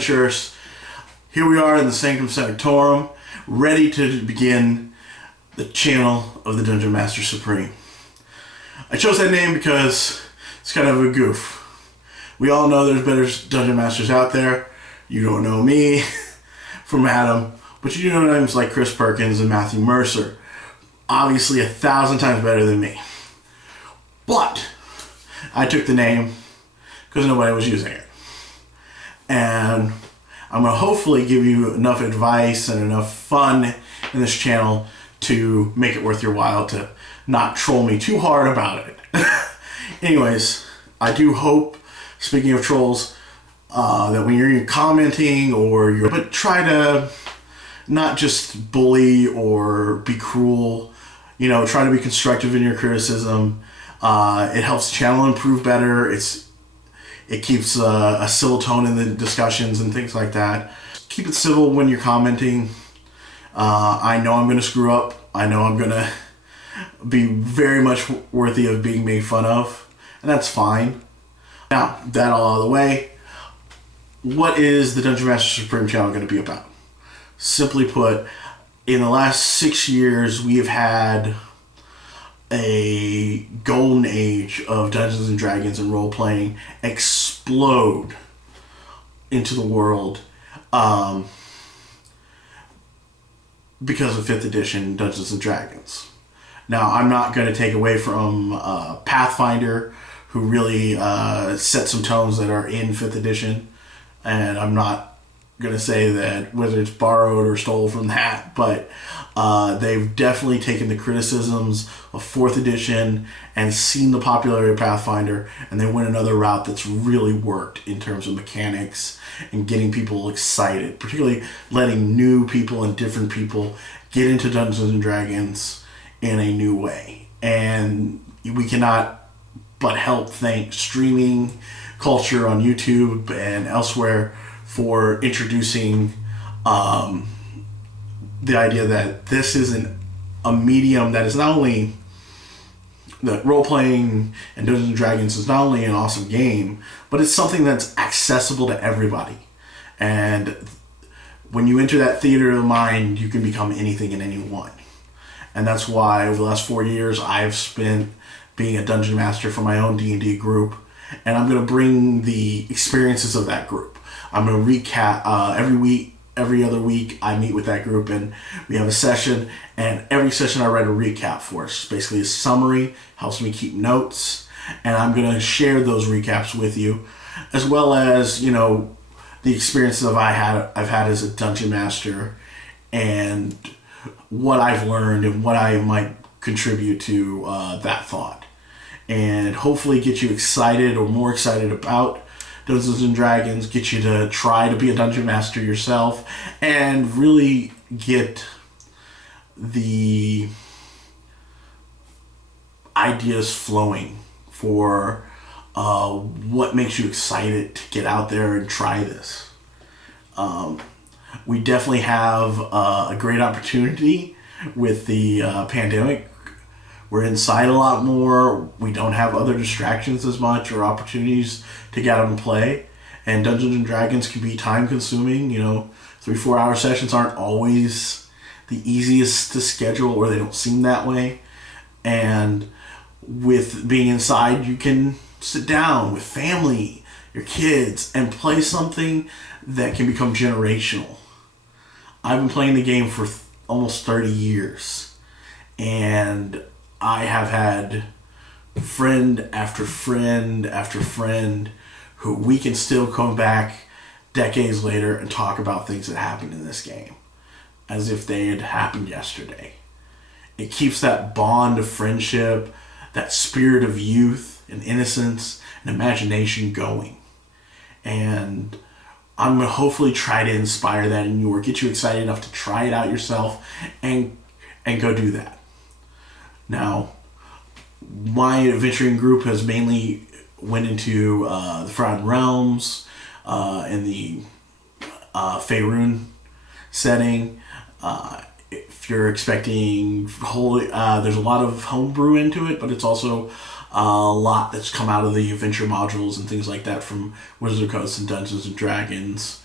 adventurers. Here we are in the Sanctum Sanctorum, ready to begin the channel of the Dungeon Master Supreme. I chose that name because it's kind of a goof. We all know there's better Dungeon Masters out there. You don't know me from Adam, but you do know names like Chris Perkins and Matthew Mercer. Obviously 1,000 times better than me. But I took the name because nobody was using it. And I'm going to hopefully give you enough advice and enough fun in this channel to make it worth your while to not troll me too hard about it. Anyways, I do hope, speaking of trolls, that when you're commenting but try to not just bully or be cruel, try to be constructive in your criticism. It helps the channel improve better. It keeps a civil tone in the discussions and things like that. Keep it civil when you're commenting. I know I'm going to screw up. I know I'm going to be very much worthy of being made fun of, and that's fine. Now, that all out of the way, what is the Dungeon Master Supreme channel going to be about? Simply put, in the last 6 years, we have had a golden age of Dungeons and Dragons and role-playing explode into the world because of 5th edition Dungeons and Dragons. Now, I'm not going to take away from Pathfinder, who really set some tones that are in 5th edition, and I'm not going to say that whether it's borrowed or stole from that, but they've definitely taken the criticisms of 4th edition and seen the popularity of Pathfinder, and they went another route that's really worked in terms of mechanics and getting people excited, particularly letting new people and different people get into Dungeons and Dragons in a new way. And we cannot but help thank streaming culture on YouTube and elsewhere for introducing the idea that this is a medium that is not only that role-playing and Dungeons and Dragons is not only an awesome game, but it's something that's accessible to everybody. And when you enter that theater of the mind, you can become anything and anyone. And that's why over the last 4 years, I've spent being a Dungeon Master for my own D&D group, and I'm going to bring the experiences of that group. I'm going to recap every other week I meet with that group and we have a session, and every session I write a recap for us. Basically a summary, helps me keep notes, and I'm going to share those recaps with you, as well as, the experiences I've had as a Dungeon Master and what I've learned and what I might contribute to that thought. And hopefully get you excited or more excited about Dungeons and Dragons, get you to try to be a Dungeon Master yourself, and really get the ideas flowing for what makes you excited to get out there and try this. We definitely have a great opportunity with the pandemic. We're inside a lot more. We don't have other distractions as much or opportunities to get out and play. And Dungeons and Dragons can be time consuming. 3-4 hour sessions aren't always the easiest to schedule, or they don't seem that way. And with being inside, you can sit down with family, your kids, and play something that can become generational. I've been playing the game for almost 30 years. And I have had friend after friend after friend who we can still come back decades later and talk about things that happened in this game as if they had happened yesterday. It keeps that bond of friendship, that spirit of youth and innocence and imagination going. And I'm going to hopefully try to inspire that in you or get you excited enough to try it out yourself and go do that. Now, my adventuring group has mainly went into the Forgotten Realms and the Faerun setting. If you're expecting there's a lot of homebrew into it, but it's also a lot that's come out of the adventure modules and things like that from Wizard of the Coast and Dungeons and Dragons.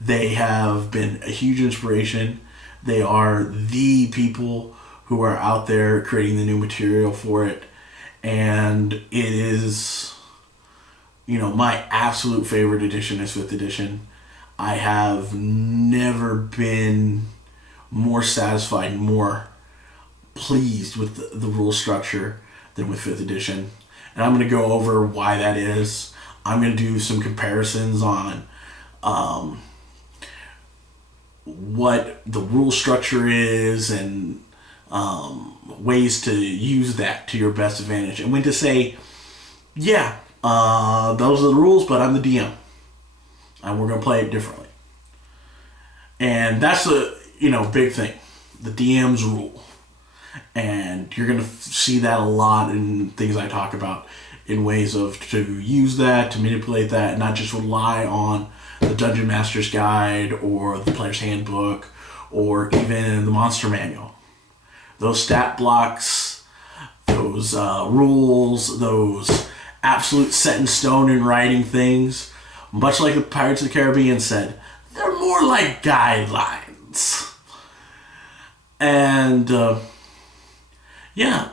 They have been a huge inspiration. They are the people who are out there creating the new material for it. And it is, my absolute favorite edition is 5th edition. I have never been more satisfied, more pleased with the rule structure than with 5th edition. And I'm going to go over why that is. I'm going to do some comparisons on what the rule structure is and ways to use that to your best advantage. And when to say, yeah, those are the rules, but I'm the DM. And we're going to play it differently. And that's a, big thing. The DM's rule. And you're going to see that a lot in things I talk about, in ways of to use that, to manipulate that, and not just rely on the Dungeon Master's Guide or the Player's Handbook or even the Monster Manual. Those stat blocks, those rules, those absolute set in stone in writing things, much like the Pirates of the Caribbean said, they're more like guidelines. And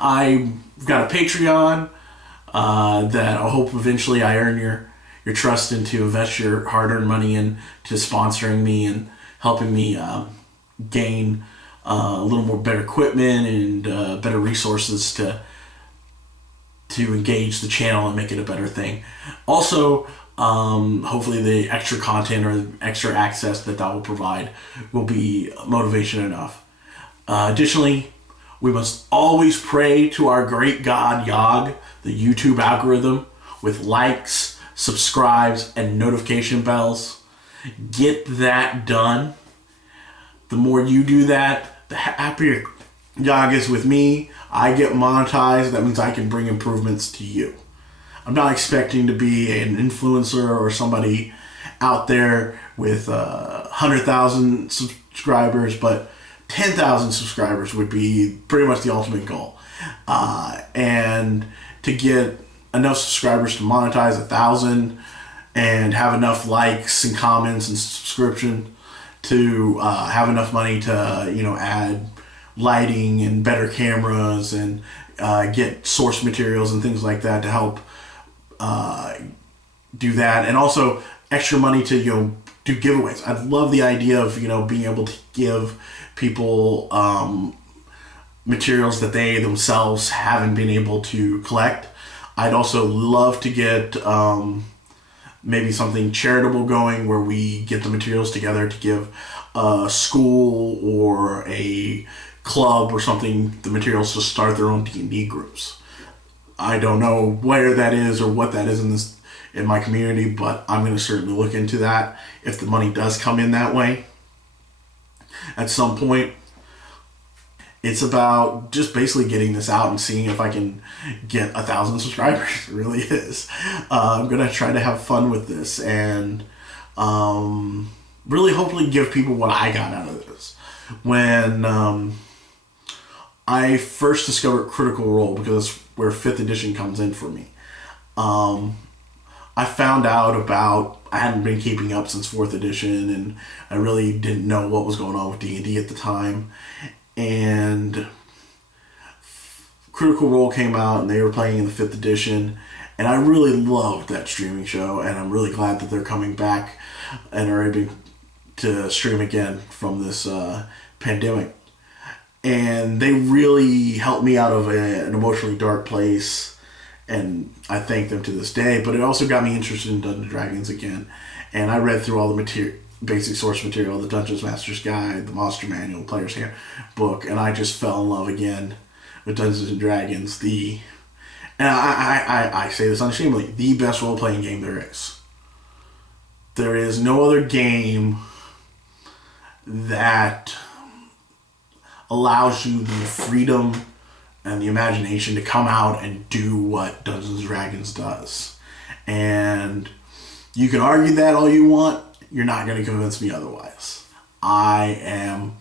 I've got a Patreon that I hope eventually I earn your trust and to invest your hard-earned money into sponsoring me and helping me gain a little more better equipment and better resources to engage the channel and make it a better thing. Also, hopefully the extra content or extra access that will provide will be motivation enough. Additionally, we must always pray to our great God, Yog, the YouTube algorithm, with likes, subscribes, and notification bells. Get that done. The more you do that, the happier Yog is with me. I get monetized. That means I can bring improvements to you. I'm not expecting to be an influencer or somebody out there with 100,000 subscribers, but 10,000 subscribers would be pretty much the ultimate goal. And to get enough subscribers to monetize 1,000 and have enough likes and comments and subscription to have enough money to add lighting and better cameras and get source materials and things like that to help do that, and also extra money to do giveaways. I love the idea of being able to give people materials that they themselves haven't been able to collect. I'd also love to get maybe something charitable going where we get the materials together to give a school or a club or something the materials to start their own D&D groups. I don't know where that is or what that is in my community, but I'm going to certainly look into that if the money does come in that way at some point. It's about just basically getting this out and seeing if I can get 1,000 subscribers. It really is. I'm going to try to have fun with this and really hopefully give people what I got out of this. When I first discovered Critical Role, because that's where 5th edition comes in for me, I found out about, I hadn't been keeping up since 4th edition, and I really didn't know what was going on with D&D at the time. And Critical Role came out, and they were playing in the 5th edition, and I really loved that streaming show, and I'm really glad that they're coming back and are able to stream again from this pandemic. And they really helped me out of an emotionally dark place, and I thank them to this day. But it also got me interested in Dungeons & Dragons again, and I read through all the basic source material, the Dungeons Master's Guide, the Monster Manual, Player's Handbook, and I just fell in love again with Dungeons & Dragons. And I say this unashamedly, the best role-playing game there is. There is no other game that allows you the freedom and the imagination to come out and do what Dungeons & Dragons does. And you can argue that all you want, you're not going to convince me otherwise. I am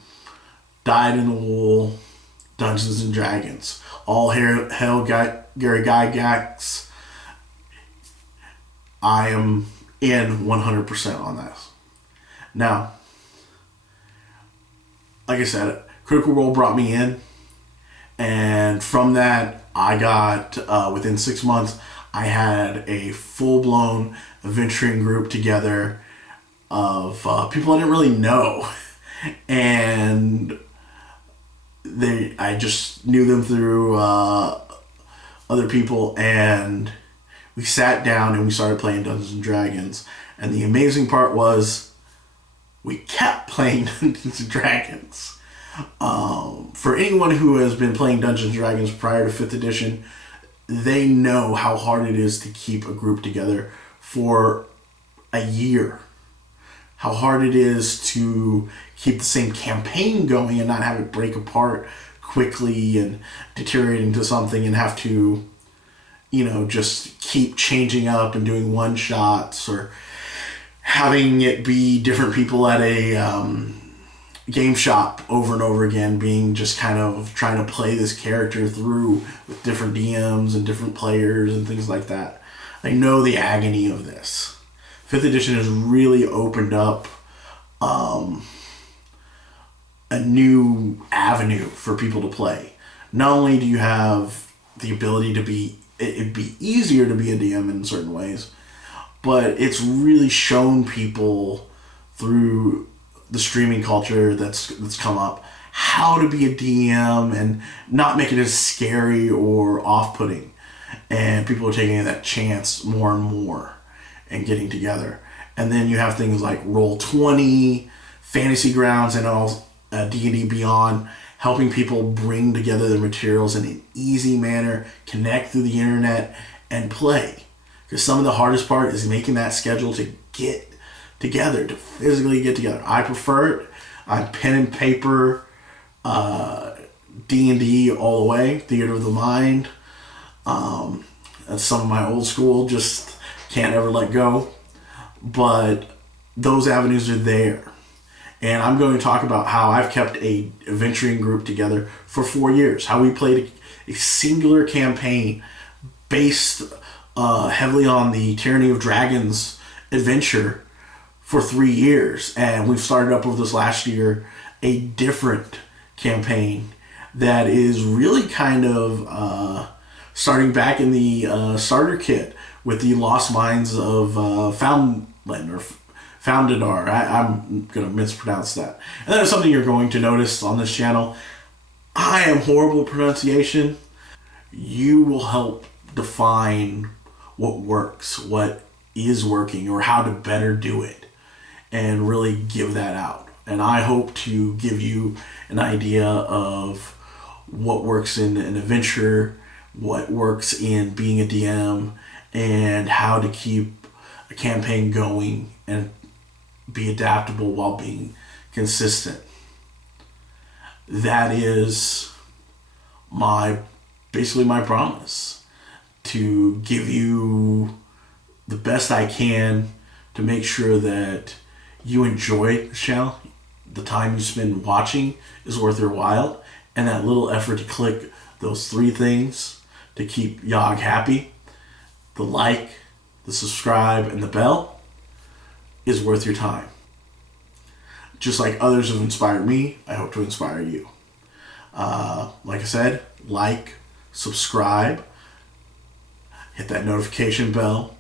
dyed-in-the-wool Dungeons & Dragons. All hail Gary Gygax. I am in 100% on this. Now, like I said, Critical Role brought me in, and from that, I got, within 6 months, I had a full-blown adventuring group together of people I didn't really know. And I just knew them through other people, and we sat down and we started playing Dungeons and Dragons. And the amazing part was we kept playing Dungeons and Dragons. For anyone who has been playing Dungeons and Dragons prior to 5th edition, they know how hard it is to keep a group together for a year. How hard it is to keep the same campaign going and not have it break apart quickly and deteriorate into something and have to, just keep changing up and doing one-shots, or having it be different people at a game shop over and over again, being just kind of trying to play this character through with different DMs and different players and things like that. I know the agony of this. 5th edition has really opened up a new avenue for people to play. Not only do you have the ability to it'd be easier to be a DM in certain ways, but it's really shown people through the streaming culture that's come up how to be a DM and not make it as scary or off-putting. And people are taking that chance more and more and getting together. And then you have things like Roll20, Fantasy Grounds, and all D&D Beyond, helping people bring together their materials in an easy manner, connect through the internet, and play. Because some of the hardest part is making that schedule to get together, to physically get together. I prefer it. I'm pen and paper, D&D all the way, Theater of the Mind. That's some of my old school, just can't ever let go. But those avenues are there. And I'm going to talk about how I've kept a adventuring group together for 4 years. How we played a singular campaign based heavily on the Tyranny of Dragons adventure for 3 years. And we've started up over this last year a different campaign that is really kind of starting back in the starter kit with the Lost Mines of Foundland, or Foundadar. I'm going to mispronounce that. And that is something you're going to notice on this channel. I am horrible at pronunciation. You will help define what works, what is working, or how to better do it, and really give that out. And I hope to give you an idea of what works in an adventure, what works in being a DM, and how to keep a campaign going and be adaptable while being consistent. That is basically my promise, to give you the best I can to make sure that you enjoy the channel. The time you spend watching is worth your while, and that little effort to click those 3 things to keep Yogg happy, the like, the subscribe, and the bell, is worth your time. Just like others have inspired me, I hope to inspire you. Like I said, like, subscribe, hit that notification bell,